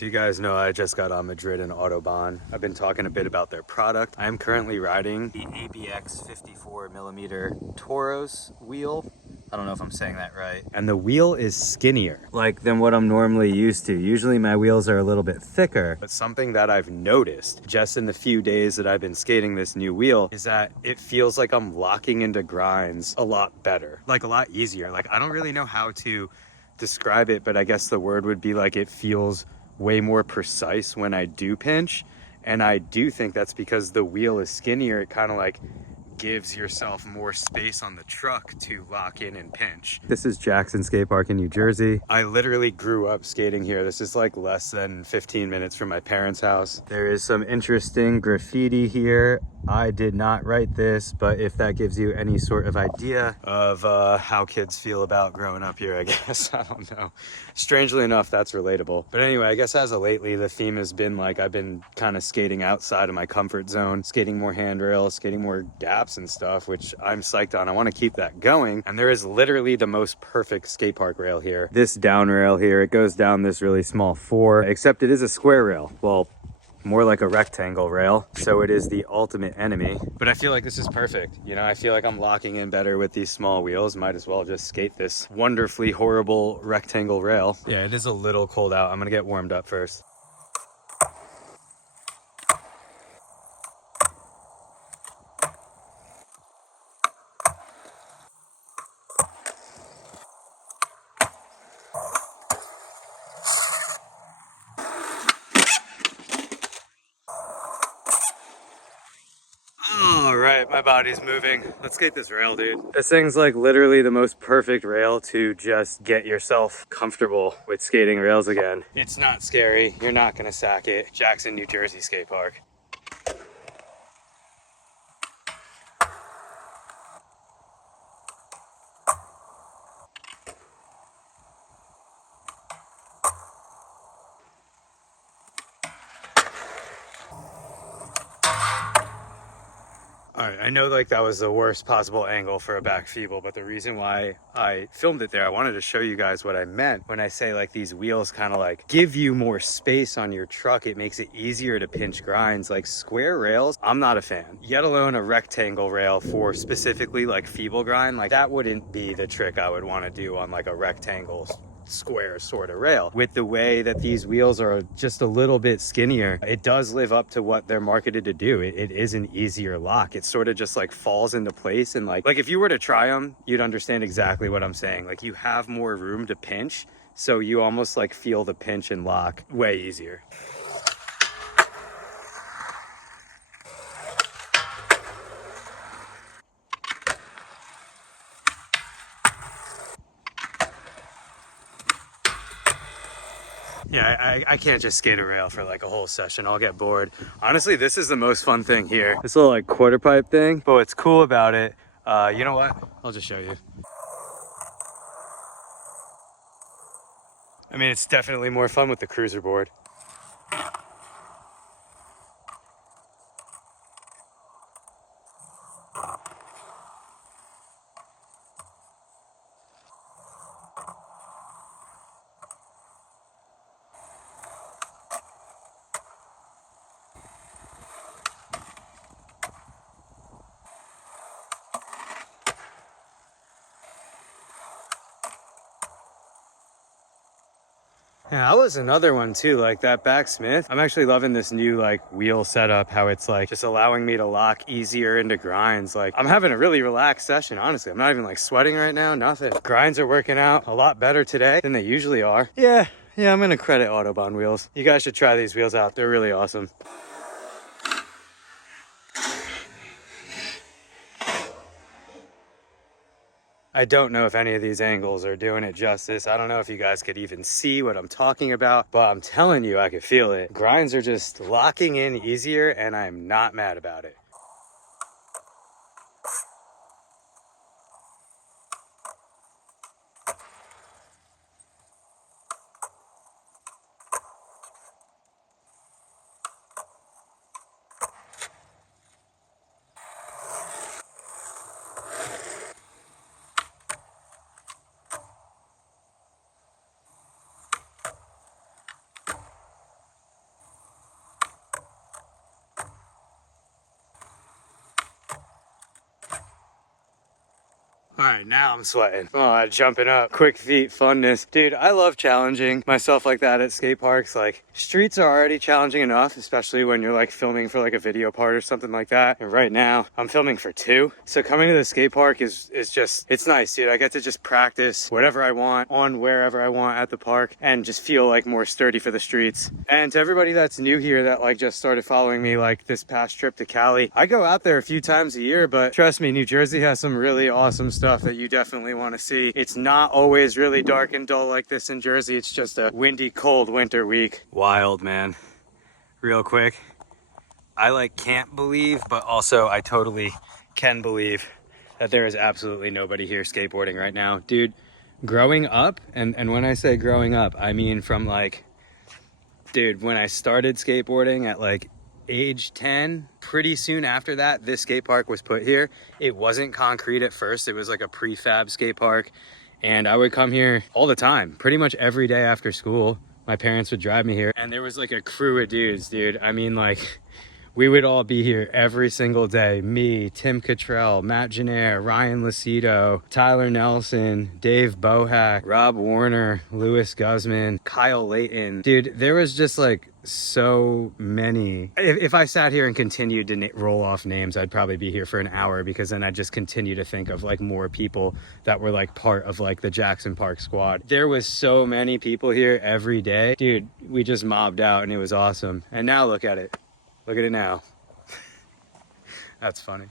So you guys know I just got on Madrid and Autobahn. I've been talking a bit about their product. I'm currently riding the ABX 54mm Toros wheel. I don't know if I'm saying that right. And the wheel is skinnier, like than what I'm normally used to. Usually my wheels are a little bit thicker, but something that I've noticed just in the few days that I've been skating this new wheel is that it feels like I'm locking into grinds a lot better, like a lot easier. Like I don't really know how to describe it, but I guess the word would be like it feels way more precise when I do pinch. And I do think that's because the wheel is skinnier. It kind of like gives yourself more space on the truck to lock in and pinch. This is Jackson Skate Park in New Jersey. I literally grew up skating here. This is like less than 15 minutes from my parents' house. There is some interesting graffiti here. I did not write this, but if that gives you any sort of idea of how kids feel about growing up here, I guess, I don't know. Strangely enough, that's relatable. But anyway, I guess as of lately, the theme has been like, I've been kind of skating outside of my comfort zone, skating more handrails, skating more gaps and stuff, which I'm psyched on. I want to keep that going. And there is literally the most perfect skate park rail here. This down rail here, it goes down this really small 4, except it is a square rail. Well, more like a rectangle rail, so it is the ultimate enemy. But I feel like this is perfect. You know, I feel like I'm locking in better with these small wheels. Might as well just skate this wonderfully horrible rectangle rail. Yeah, it is a little cold out. I'm gonna get warmed up first. All right, my body's moving. Let's skate this rail, dude. This thing's like literally the most perfect rail to just get yourself comfortable with skating rails again. It's not scary. You're not gonna sack it. Jackson, New Jersey Skate Park. All right, I know like that was the worst possible angle for a back feeble, but the reason why I filmed it there, I wanted to show you guys what I meant when I say like these wheels kind of like give you more space on your truck. It makes it easier to pinch grinds. Like square rails, I'm not a fan, yet alone a rectangle rail for specifically like feeble grind. Like that wouldn't be the trick I would want to do on like a rectangle square sort of rail. With the way that these wheels are just a little bit skinnier, it does live up to what they're marketed to do. It is an easier lock. It sort of just like falls into place, and like if you were to try them, you'd understand exactly what I'm saying. Like you have more room to pinch, so you almost like feel the pinch and lock way easier. Yeah, I can't just skate a rail for like a whole session. I'll get bored. Honestly, this is the most fun thing here. This little like quarter pipe thing. But what's cool about it, you know what? I'll just show you. I mean, it's definitely more fun with the cruiser board. Yeah, that was another one too, like that backsmith. I'm actually loving this new like wheel setup, how it's like just allowing me to lock easier into grinds. Like I'm having a really relaxed session, honestly. I'm not even like sweating right now, nothing. Grinds are working out a lot better today than they usually are. Yeah, I'm gonna credit Autobahn wheels. You guys should try these wheels out. They're really awesome. I don't know if any of these angles are doing it justice. I don't know if you guys could even see what I'm talking about, but I'm telling you, I could feel it. Grinds are just locking in easier, and I'm not mad about it. All right, now I'm sweating. Oh, jumping up, quick feet, funness. Dude, I love challenging myself like that at skate parks. Like, streets are already challenging enough, especially when you're like filming for like a video part or something like that. And right now, I'm filming for 2. So coming to the skate park is just, it's nice, dude. I get to just practice whatever I want on wherever I want at the park and just feel like more sturdy for the streets. And to everybody that's new here that like just started following me like this past trip to Cali, I go out there a few times a year, but trust me, New Jersey has some really awesome stuff that you definitely want to see. It's not always really dark and dull like this in Jersey. It's just a windy, cold winter week. Wild, man. Real quick, I like can't believe, but also I totally can believe that there is absolutely nobody here skateboarding right now. Dude, growing up, and when I say growing up, I mean from like, dude, when I started skateboarding at like age 10, pretty soon after that, this skate park was put here. It wasn't concrete at first. It was like a prefab skate park. And I would come here all the time, pretty much every day after school. My parents would drive me here. And there was like a crew of dudes, dude. I mean, like, we would all be here every single day. Me, Tim Cottrell, Matt Jenner, Ryan Lucido, Tyler Nelson, Dave Bohack, Rob Warner, Louis Guzman, Kyle Layton. Dude, there was just like so many. If I sat here and continued to roll off names, I'd probably be here for an hour, because then I'd just continue to think of like more people that were like part of like the Jackson Park squad. There was so many people here every day. Dude, we just mobbed out and it was awesome. And now look at it. Look at it now. That's funny.